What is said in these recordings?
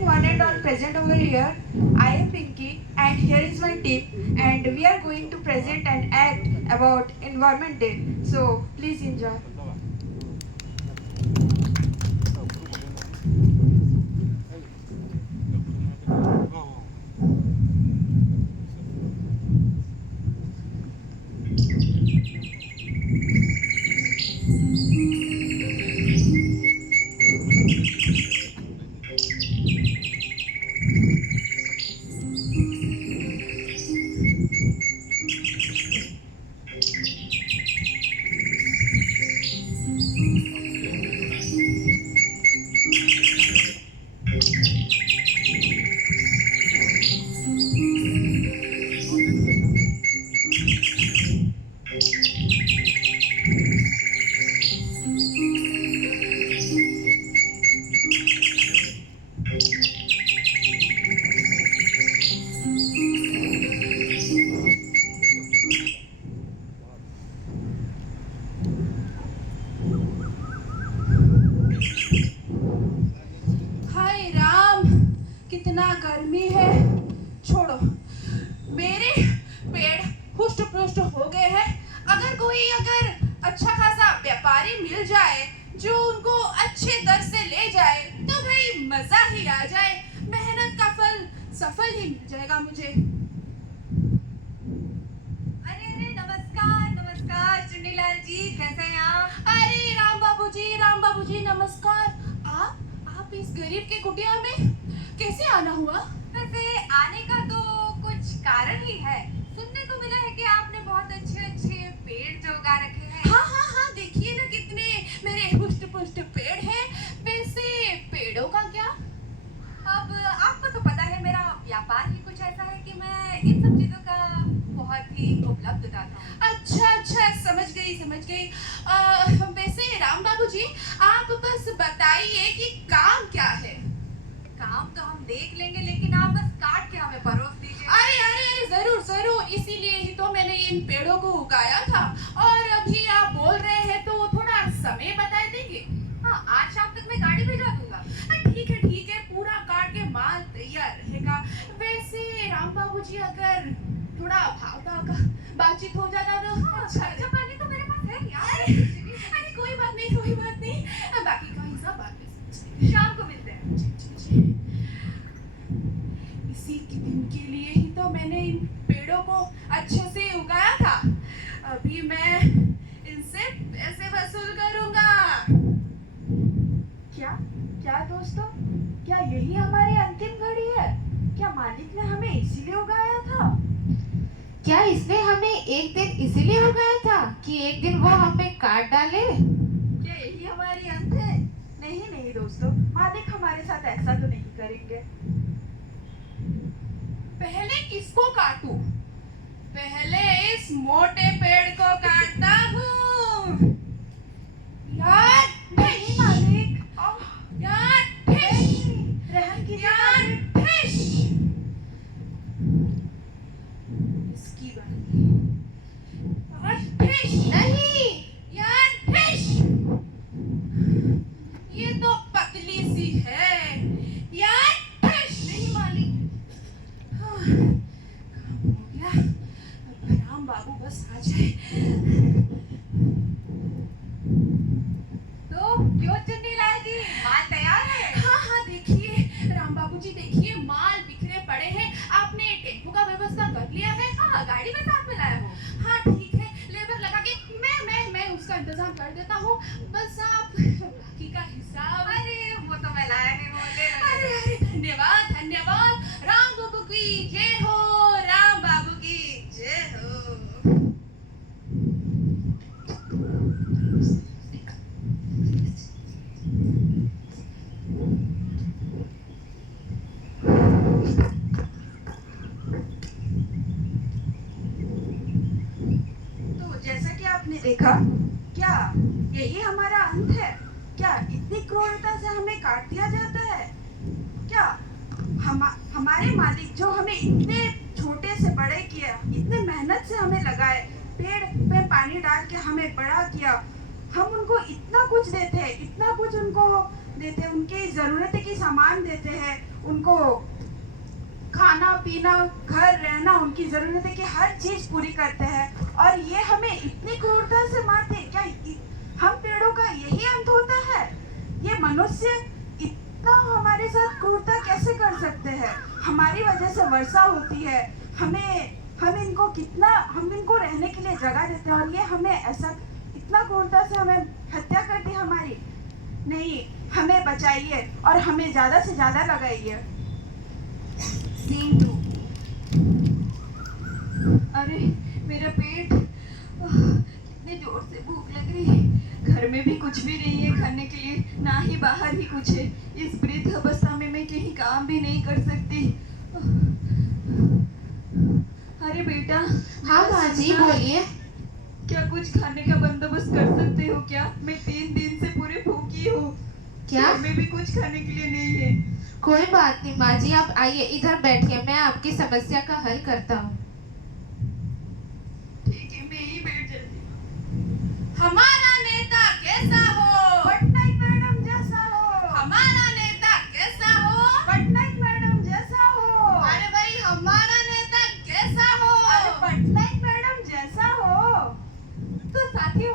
evening, one and all present over here. I am Pinky, and here is my team, and we are going to present and act about Environment Day. So please enjoy. हाय राम, कितना गर्मी है। छोड़ो, मेरे पेड़ हुष्ट पुष्ट हो गए हैं। अगर अच्छा खासा व्यापारी मिल जाए जो उनको अच्छे दर से ले जाए तो भाई मजा ही आ जाए। मेहनत का फल सफल ही मिल जाएगा मुझे। अरे नमस्कार नमस्कार चुन्नीलाल जी, कैसे हैं आप? अरे राम बाबू जी नमस्कार। आप इस गरीब के कुटिया में कैसे आना हुआ? वैसे आने का तो कुछ कारण ही है। सुनने को मिला है कि आपने बहुत अच्छे अच्छे पेड़ जो उगा रखे हैं। हाँ, देखिए ना कितने मेरे हुष्ट पुष्ट पेड़ हैं। वैसे पेड़ों का क्या? अब आपको तो पता है मेरा व्यापार ही कुछ ऐसा है कि मैं इन सब चीजों का बहुत ही उपलब्ध रहता हूँ। अच्छा, समझ गई। वैसे राम बाबू जी, आप बस बताइए कि काम क्या है? काम तो हम देख लेंगे, लेकिन आप बस काट के हमें परोस दीजिए। अरे जरूर, इसीलिए ही तो मैंने इन पेड़ों को उगाया था। और अभी आप बोल रहे हैं तो थोड़ा समय बता देंगे? हाँ, आज शाम तक मैं गाड़ी भिजवा दूंगा। ठीक है, पूरा काट के माल तैयार रहेगा। वैसे राम बाबू जी, अगर थोड़ा भाव का बातचीत हो जाता तो खर्चा पानी तो मेरे पास है यार। अरे कोई बात नहीं, बाकी का हिसाब बाद में शाम को मिलते हैं। इसी के दिन के लिए ही तो मैंने इन पेड़ों को अच्छे से उगाया था। अभी मैं इनसे पैसे वसूल करूंगा। क्या दोस्तों, क्या यही हमारी अंतिम घड़ी है? क्या मालिक ने हमें इसीलिए उगाया था? क्या इसने हमें एक दिन इसीलिए उगाया था कि एक दिन वो हमें काट डाले? क्या यही हमारी अंत है? नहीं दोस्तों, मालिक हमारे साथ ऐसा तो नहीं करेंगे। पहले किसको काटूं? पहले इस मोटे पेड़ को काटता हूँ। यार नहीं मालिक, यार फिश, रहम कीजिए यार मालिक। फिश। इसकी बनी। यार फिश नहीं, यार फिश। ये तो पतली सी है। यार फिश। नहीं मालिक। काम हो गया। अब राम बाबू बस आ जाए। तो क्यों चुन्नीलाल जी, माल तैयार है? हाँ, देखिए राम बाबू जी, देखिए माल बिखरे पड़े हैं। आपने टेम्पो का व्यवस्था कर लिया है? हाँ, गाड़ी में साथ में लाया हूँ। हाँ, ठीक है, लेबर लगा के मैं उसका इंतजाम कर देता हूँ। बस आप बाकी का हिसाब। अरे वो तो मैं लाया नहीं, वो ले लो। अरे धन्यवाद। राम बाबू की जय हो, राम बाबू की जय हो। तो जैसा कि आपने देखा, क्या यही हमारा अंत है? क्या इतनी क्रूरता से हमें काट दिया जाता है? क्या हमारे मालिक जो हमें इतने छोटे से बड़े किया, इतने मेहनत से हमें लगाए, पेड़ पे पानी डाल के हमें बड़ा किया, हम उनको इतना कुछ देते हैं, इतना कुछ उनको देते हैं, उनकी ज़रूरत की सामान देते हैं, उनको खाना पीना घर रहना उनकी ज़रूरत की हर चीज़ पूरी करते हैं, और ये हमें इतनी क्रूरता से मारते हैं। क्या हम पेड़ों का यही अंत होता है? ये मनुष्य इतना हमारे साथ क्रूरता कैसे कर सकते हैं? हमारी वजह से वर्षा होती है, हम इनको रहने के लिए जगह देते हैं, और ये हमें ऐसा इतना क्रूरता से हमें हत्या कर दी हमारी। नहीं, हमें बचाइए और हमें ज़्यादा से ज़्यादा लगाइए। सीन 2। अरे मेरा पेट, कितने जोर से भूख लग रही है। घर में भी कुछ भी नहीं है खाने के लिए, ना ही बाहर ही कुछ है। इस वृद्ध अवस्था में मैं कहीं काम भी नहीं कर सकती। अरे बेटा। हाँ माँ जी बोलिए। क्या कुछ खाने का बंदोबस्त कर सकते हो क्या? मैं 3 दिन से पूरे भूखी हूँ। क्या? घर में भी कुछ खाने के लिए नहीं है। कोई बात नहीं माँ जी, आप आइए इधर बैठिए, मैं आपकी समस्या का हल करता हूँ। ठीक है, मैं यही बैठ जाती हूँ। हमारा नेता कैसा हो? पटनायक मैडम जैसा हो। हमारा नेता कैसा हो? पटनायक मैडम जैसा हो। अरे भाई हमारा नेता कैसा हो? अरे पटनायक मैडम जैसा हो। तो साथियों,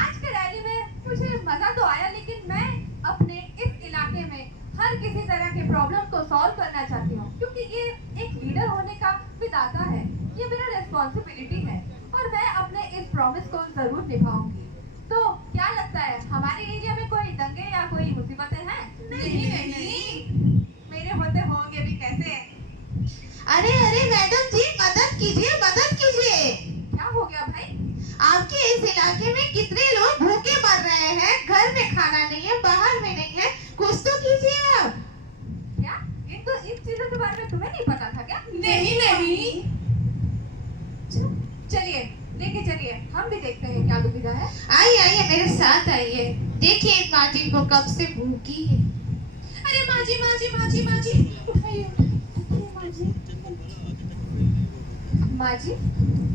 आज के रैली में मुझे मजा तो आया, लेकिन मैं अपने इस इलाके में हर किसी तरह के प्रॉब्लम को सॉल्व करना चाहती हूँ, क्योंकि ये एक लीडर होने का विदाता है, ये मेरा रिस्पॉन्सिबिलिटी है, और मैं अपने इस प्रॉमिस को जरूर निभाऊंगी। तो क्या लगता है, हमारे एरिया में कोई दंगे या कोई मुसीबतें हैं? नहीं। मेरे होते होंगे भी कैसे? अरे अरे मैडम जी, मदद कीजिए मदद कीजिए। क्या हो गया भाई? आपके इस इलाके में कितने लोग भूखे मर रहे हैं, घर में खाना नहीं है, बाहर में नहीं है, कुछ तो कीजिए आप। क्या इस चीजों के बारे में तुम्हें नहीं पता था क्या? नहीं। चलिए लेके चलिए, हम भी देखते हैं क्या दुविधा है। आइए आइए मेरे साथ आइए, देखिए इस माँ जी को कब से भूखी है। अरे माँ जी उठाइए माँ जी। माँ जी,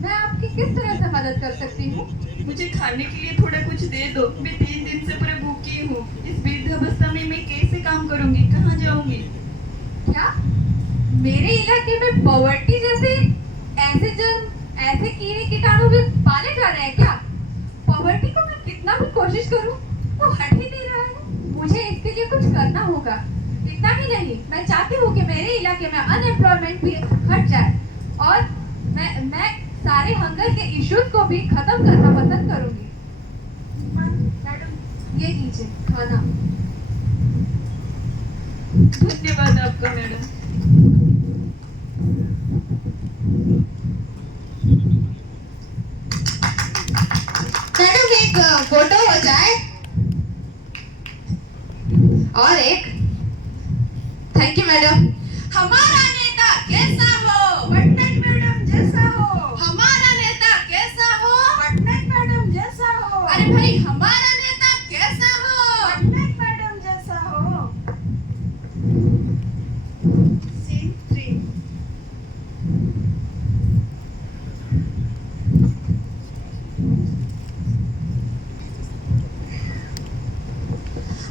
मैं आपकी किस तरह से मदद कर सकती हूँ? मुझे खाने के लिए थोड़ा कुछ दे दो। मैं 3 दिन से पूरे भूखी हूँ। इस वृद्ध अवस्था में मैं कैसे काम करूँगी, कहाँ जाऊँगी? क्या मेरे इलाके में पॉवर्टी जैसे ऐसे कीड़े कीटाणु भी पाले जा रहे हैं क्या? पॉवर्टी को मैं कितना भी कोशिश करूँ, वो हट ही नहीं रहा है। मुझे इसके लिए कुछ करना होगा। इतना ही नहीं, मैं चाहती हूँ कि मेरे इलाके में अनएम्प्लॉयमेंट भी हट जाए, और मैं सारे हंगर के इश्यूज को भी खत्म करना पसंद करूंगी। मैडम, ये लीजिए खाना। धन्यवाद आपका मैडम। मैडम एक फोटो हो जाए, और एक। Thank you madam. हमारा नेता कैसा हो? पटनायक मैडम जैसा हो। हमारा नेता कैसा हो? पटनायक मैडम जैसा हो। अरे भाई हमारा नेता कैसा हो? पटनायक मैडम जैसा हो। सीन 3।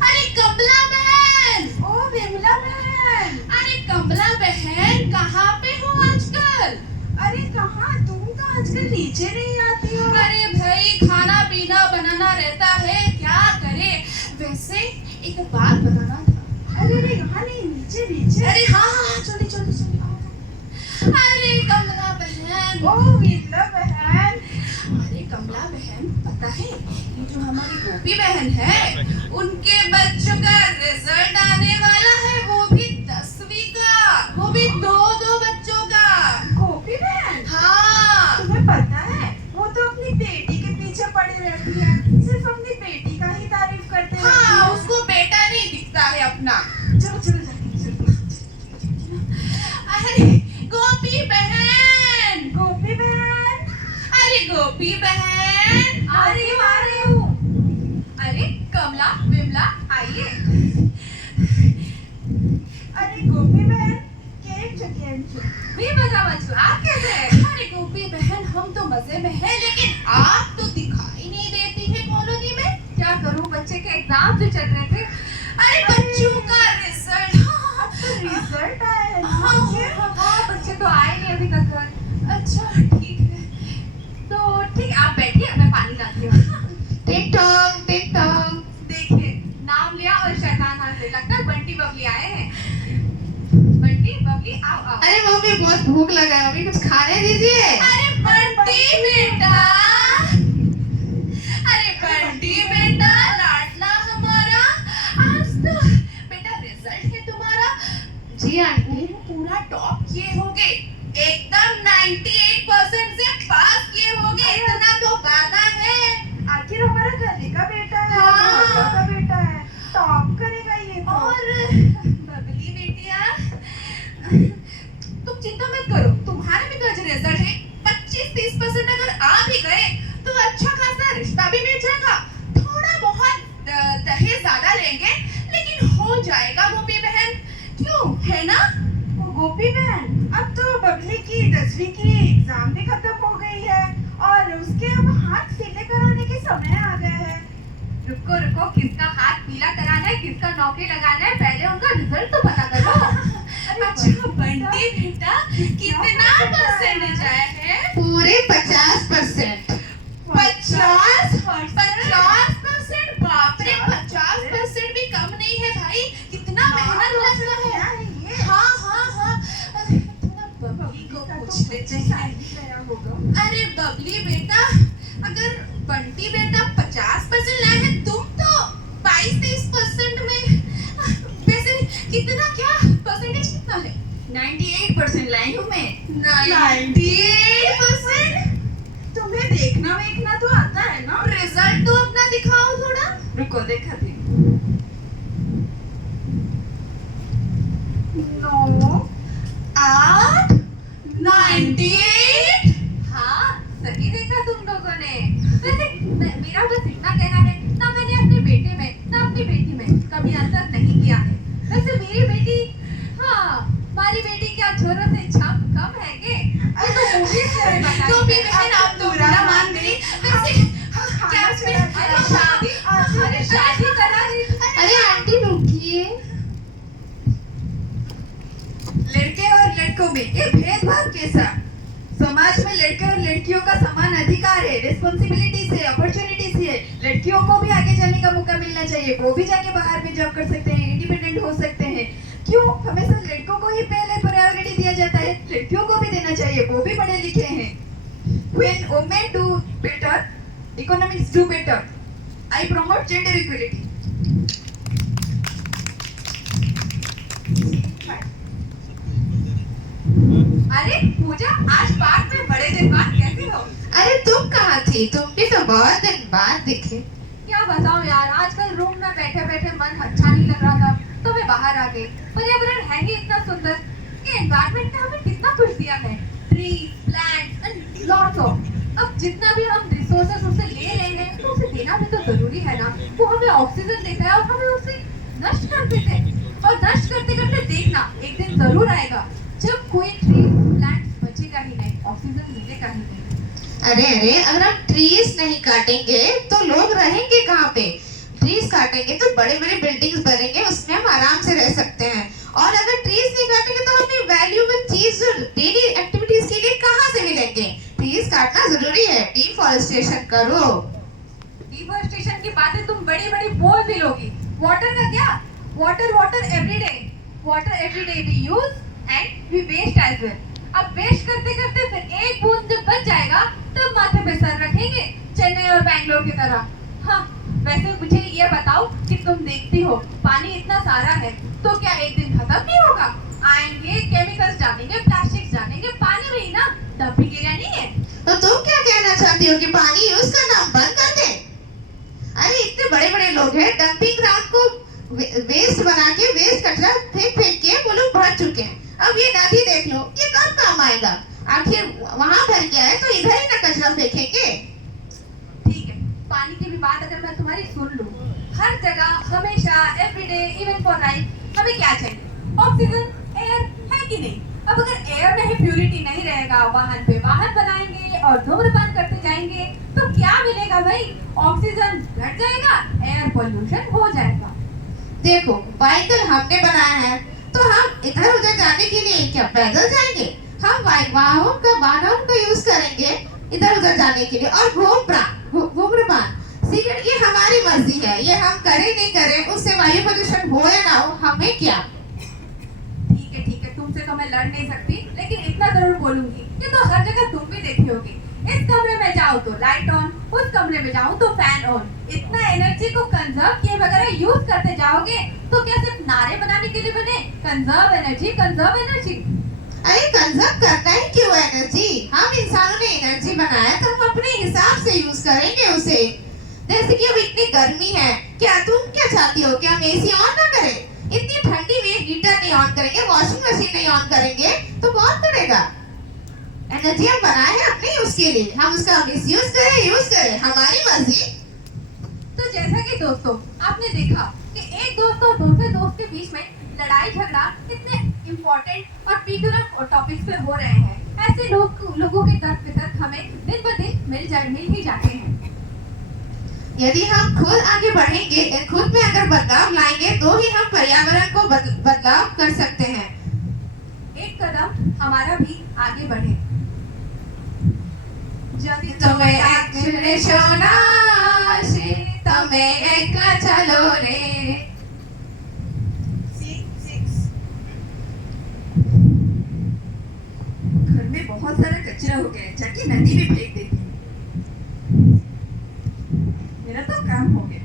अरे कमला बहन। ओ विमला बहन। अरे कमला बहन कहाँ पे हो आजकल? अरे कहाँ, तुम तो आजकल नीचे नहीं आती हो। अरे भाई खाना पीना बनाना रहता है, क्या करे। वैसे एक बात बताना था। अरे यहाँ नहीं, नीचे नीचे। अरे हाँ चलिए आओ। अरे कमला बहन। ओ विमला बहन। अरे कमला बहन, पता है ये जो हमारी गोपी बहन है, उनके बच्चों का रिजल्ट आने वाला है, वो भी 10वीं का, वो भी 2 बच्चों का। गोपी बहन, हाँ। तुम्हें पता है वो तो अपनी बेटी के पीछे पड़ी रहती है, सिर्फ अपनी बेटी का ही तारीफ करते रहती हाँ, है। उसको बेटा नहीं दिखता है अपना। चलो जल्दी चलो। अरे गोपी बहन। गोपी बहन। अरे गोपी बहन। आ रही हूँ। अरे कमला विमला आइए। अरे गोपी बहन, केम छो। भी मजा मचो, आप कैसे हैं? अरे गोपी बहन, हम तो मजे में हैं, लेकिन आप तो दिखाई नहीं देती है कॉलोनी में। क्या करूँ, बच्चे के एग्जाम जो चल रहे थे, अरे बच्चों का रिजल्ट। रिजल्ट आया है ना? हाँ बच्चे तो आए नहीं अभी तक घर। अच्छा ठीक है, तो ठीक है आप बैठिए, मैं पानी लाती हूँ। टिंग टोंग टिंग टोंग। देखिए नाम लिया और शैतान हंसने लगता है। बंटी बबली आए हैं। बंटी बबली आओ आओ। अरे मम्मी बहुत भूख लगा है, मम्मी कुछ खाने दीजिए। अरे बंटी बेटा, अरे बंटी बेटा लाडला हमारा, आज तो बेटा रिजल्ट है तुम्हारा। जी आंटी। पूरा टॉप किए होगे, एकदम 98% से पास किए होगे, इतना तो वादा है। आखिर हमारा गली का बेटा है, हाँ। मोहल्ला का बेटा है, टॉप करेगा ये तो। और बबली बेटिया, तुम चिंता मत करो, तुम्हारा भी तो आज रिजल्ट है। 25-30% अगर आ भी गए तो अच्छा खासा रिश्ता भी मिल जाएगा। थोड़ा बहुत दहेज ज्यादा लेंगे, लेकिन हो जाएगा गोपी बहन, क्यों है ना? वो गोपी बहन, अब तो बबली की 10वीं की एग्जाम भी खत्म हो गई है और उसके अब हाथ सीधे कराने के समय आ गए हैं। रुको रुको, किसका हाथ पीला कराना है, किसका नौकरी लगाना है, पहले उनका रिजल्ट तो पता करो। अच्छा बंटी बेटा, कितना परसेंटेज आया है? पूरे 50%। 50%? बाप रे, 50% भी कम नहीं है भाई, कितना मेहनत लगता है। क्या है ये? हाँ हाँ हाँ, थोड़ा बबली को पूछ लेते हैं। अरे बबली बेटा, अगर बंटी बेटा 50% लाए हैं, तुम तो 22-23% में, वैसे कितना, क्या परसेंटेज कितना है? 98% लाई हूँ मैं। 98%? तुम्हें देखना वेखना तो आता है ना? रिजल्ट तो अपना दिखाओ थोड़ा। रुको दिखाती हूँ। 9 8 98। हाँ सही देखा तुम लोगों ने। वैसे मेरा बस इतना कहना है, ना मैंने अपने बेटे में ना अपनी बेटी में कभी अंतर नहीं किया है। वैसे मेरी बेटी, हाँ हमारी बेटी क्या छोरों से छम कम है के? ये तो मूवीज में बताई तो भी है। बहन आप तो बुरा मान गई। वैसे क्या अरे शादी करा दी। अरे आंटी रुकिए। लड़के और लड़कों में ये भेदभाव कैसा? समाज में लड़के और लड़कियों का समान अधिकार है, रिस्पॉन्सिबिलिटीज है, अपॉर्चुनिटीज है। लड़कियों को भी आगे जाने का मौका मिलना चाहिए, वो भी जाके बाहर में जॉब कर सकते हैं, इंडिपेंडेंट हो सकते हैं। क्यों हमेशा लड़कों को ही पहले प्रायोरिटी दिया जाता है? लड़कियों को भी देना चाहिए, वो भी पढ़े लिखे हैं। When women do better, economics do better. I promote gender equality. अरे पूजा, आज पार्क में बड़े दिन बाद कैसे हो? अरे तुम कहाँ थी? तुम भी तो बहुत दिन बाद दिखे। क्या बताऊं यार, आजकल रूम में बैठे बैठे मन अच्छा नहीं लग रहा था, तो मैं बाहर आ गई। पर्यावरण है ही इतना सुंदर, ये एनवायरनमेंट ने हमें कितना कुछ दिया है, trees, plants and lots of. अब जितना भी हम रिसोर्सेज उससे ले रहे हैं, तो उसे देना भी तो जरूरी है ना। वो हमें ऑक्सीजन देता है और हमें उसे नष्ट कर देते हैं। और नष्ट करते करते देखना, एक दिन जरूर आएगा जब कोई ट्री प्लांट बचेगा ही नहीं, ऑक्सीजन मिलेगा ही नहीं। अरे अरे, अगर हम ट्रीज नहीं काटेंगे तो लोग रहेंगे कहाँ पे? ट्रीज काटेंगे तो बड़े बड़े बिल्डिंग्स बनेंगे, उसमें हम आराम से रह सकते हैं। और अगर ट्रीज नहीं काटेंगे तो हमें वैल्यूएबल चीज डेली एक्टिविटीज के लिए कहाँ से मिलेंगे? ट्रीज काटना जरूरी है, डिफॉरेस्टेशन करो। डिफॉरेस्टेशन की बातें तुम बड़ी बड़ी बोल भी लोगी, वाटर का क्या? Water water everyday, water everyday we use and we waste as well. अब वेस्ट करते करते फिर एक बूंद जब बच जाएगा तब माथे पे सर रखेंगे, चेन्नई और बैंगलोर की तरह। हाँ वैसे मुझे ये बताओ कि तुम देखती हो पानी इतना सारा है, तो क्या एक दिन खत्म नहीं होगा? आएंगे, केमिकल्स डालेंगे, प्लास्टिक डालेंगे, पानी में ही ना, डंपिंग एरिया नहीं है। तो तुम क्या कहना चाहती हो कि पानी यूज करना बंद कर दें? अरे इतने बड़े बड़े लोग हैं, डंपिंग ग्राउंड को वेस्ट बना के, वेस्ट कचरा फेंक फेंक के वो लोग भर चुके हैं। अब ये नदी देख लो, ये कब काम आएगा? आखिर वहां भर गया है तो इधर ही ना कचरा फेंकेंगे। ठीक है, पानी की भी बात अगर मैं तुम्हारी सुन लूं, हर जगह हमेशा एवरीडे इवन फॉर लाइफ हमें क्या चाहिए? ऑक्सीजन, एयर, है कि नहीं? अब अगर एयर में ही प्यूरिटी नहीं रहेगा, वाहन पे वाहन बनाएंगे और धूम्रपान करते जाएंगे तो क्या मिलेगा भाई? ऑक्सीजन घट जाएगा, एयर पोल्यूशन हो जाएगा। देखो व्हीकल हमने बनाया है तो हम इधर उधर जाने के लिए क्या पैदल जाएंगे? हम वाहन का यूज करेंगे इधर उधर जाने के लिए। और धूम्रपान सिगरेट ये हमारी मर्जी है, ये हम करें नहीं करें, उससे वायु प्रदूषण हो या ना हो हमें क्या। ठीक है, तुमसे तो मैं लड़ नहीं सकती, लेकिन इतना जरूर बोलूंगी, ये तो हर जगह तुम भी देखी होगी। इस कमरे में जाओ तो लाइट ऑन, उस कमरे में जाओ तो फैन ऑन। इतना एनर्जी को कंजर्व किए बगैर यूज करते जाओगे तो क्या सिर्फ नारे बनाने के लिए बने? Conserve energy, conserve energy. अरे कंजर्व करना ही क्यों एनर्जी? हम इंसानों ने एनर्जी बनाया तो हम अपने हिसाब से यूज करेंगे उसे। जैसे कि अब इतनी गर्मी है, क्या तुम क्या चाहती हो कि हम एसी ऑन ना करें? इतनी ठंडी में हीटर नहीं ऑन करेंगे, वॉशिंग मशीन नहीं ऑन करेंगे तो कौन करेगा? एनर्जी हम बनाए हैं अपने यूज के लिए, हम उसका मिसयूज करें यूज करें हमारी मर्जी। तो जैसा कि दोस्तों आपने देखा कि एक दोस्त और दूसरे दोस्त के बीच में लड़ाई झगड़ा कितने इम्पोर्टेंट और पीकुलर टॉपिक्स पे हो रहे हैं। ऐसे लोगों के तर्क वितर्क हमें दिन ब दिन मिल ही जाते हैं। यदि हम खुद आगे बढ़ेंगे, खुद में अगर बदलाव लाएंगे तो ही हम पर्यावरण को बदलाव कर सकते हैं। एक कदम हमारा भी आगे बढ़े। যদি তুমি এক ছেড়ে সোনা আসে তুমি একা চলো রে। घर में बहुत सारा कचरा हो गया है, जाके नदी में फेंक देती हूँ। मेरा तो काम हो गया।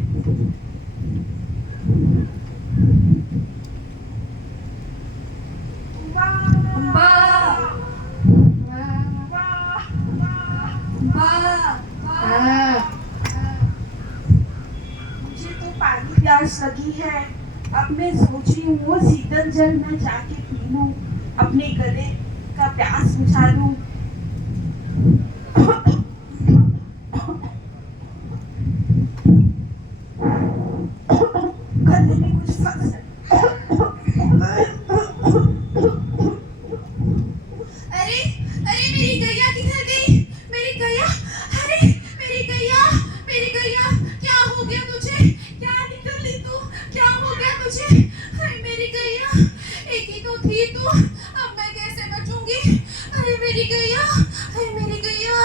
मुझे तो पानी प्यास लगी है। अब मैं सोच रही हूँ वो शीतल जल मैं जाके पी लूं, अपने गले का प्यास बुझा लूं। गले में कुछ फंस है। अरे अरे मेरी गैया किधर गई? मेरी गैया, अरे मेरी गैया, क्या हो गया तुझे? क्या निकली तू? क्या हो गया तुझे? अरे मेरी गैया, एक ही तो थी तू, अब मैं कैसे बचूंगी? अरे मेरी गैया, अरे मेरी गैया।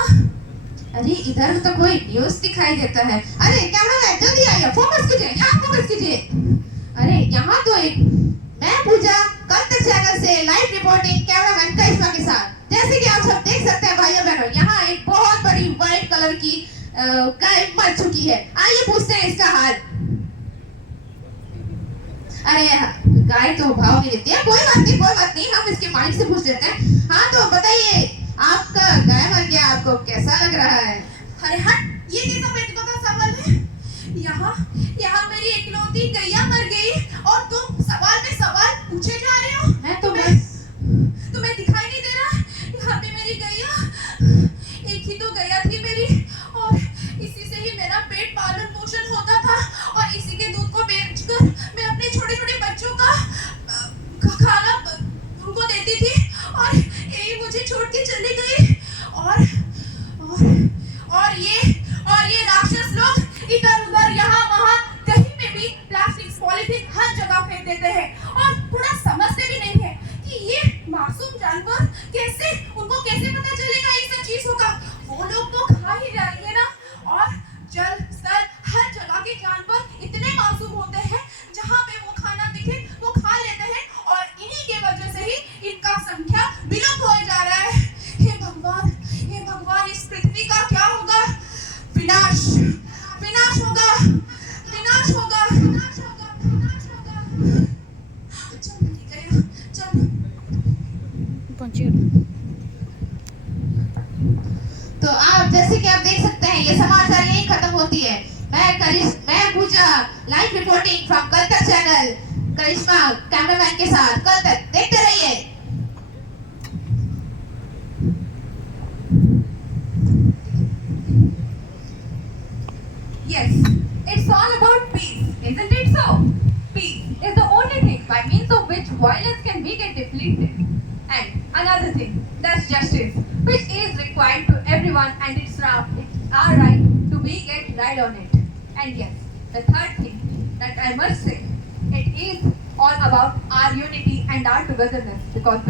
अरे इधर तो कोई न्यूज़ दिखाई देता है। अरे कैमरामैन जल्दी आइए, फोकस कीजिए, यहाँ फोकस कीजिए। अरे यहाँ तो एक मैं पूजा कल तक चैनल से लाइव रिपोर्टिंग कैमरामैन करिश्मा के साथ। जैसे कि आप सब देख सकते हैं भाइयों बहनों, यहाँ एक बहुत बड़ी व्हाइट कलर की गाय मर चुकी है। आइए पूछते हैं इसका हाल। अरे गाय तो भाव नहीं देती है, कोई बात नहीं, हम इसके मालिक से पूछ लेते हैं। हाँ तो बताइए, आपका गाय मर गया, आपको कैसा लग रहा है? अरे हट, ये कैसा बेटकों का सवाल है? यहाँ मेरी इकलौती गैया मर गई और तुम सवाल पे सवाल पूछे जा रहे हो। तुम्हें दिखाई नहीं दे रहा? यहाँ पे मेरी गैया, एक ही तो गैया थी मेरी, और इसी से ही मेरा पेट पालन पोषण होता था, और इसी के दूध को बेचकर मैं अपने छोटे छोटे बच्चों का खाना उनको देती थी, और यही मुझे छोड़ के चली गई। और ये राक्षस लोग इधर उधर यहाँ वहाँ कहीं पे भी प्लास्टिक पॉलीथीन हर जगह फेंक देते हैं, और थोड़ा समझते भी नहीं है कि ये मासूम जानवर उनको कैसे पता चलेगा इन सब चीजों का? वो लोग तो खा ही जाएंगे ना। और जल स्थल हर जगह के जानवर इतने मासूम होते हैं, जहाँ पे वो खाना दिखे वो खा लेते हैं, और इन्हीं के वजह से ही इनका संख्या विलुप्त हो जा रहा है। हे भगवान, इस पृथ्वी का क्या होगा? विनाश होगा। चल मेरी गैया, चल। तो आप जैसे कि आप देख सकते हैं, ये समाचार यही खत्म होती है। मैं Pooja live reporting from Calcutta channel Karishma cameraman के साथ। कल तक देखते रहिए। Yes, it's all about peace, isn't it so? Peace is the only thing by means of which violence can be get depleted. And another thing, that's justice, which is required to everyone, and it's our right to be get right on it. And yes, the third thing that I must say, It is all about our unity and our togetherness, because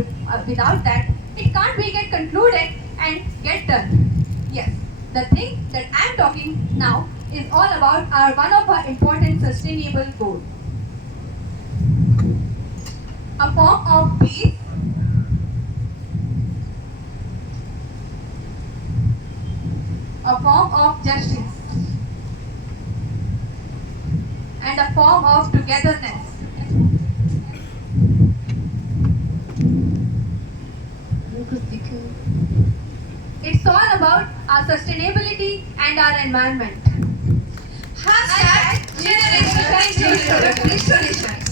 without that, it can't be get concluded and get done. Yes, the thing that I'm talking now is all about our one of our important sustainable goals. A form of peace, a form of justice, and a form of togetherness. It's all about our sustainability and our environment. Hashtag Generation Restoration.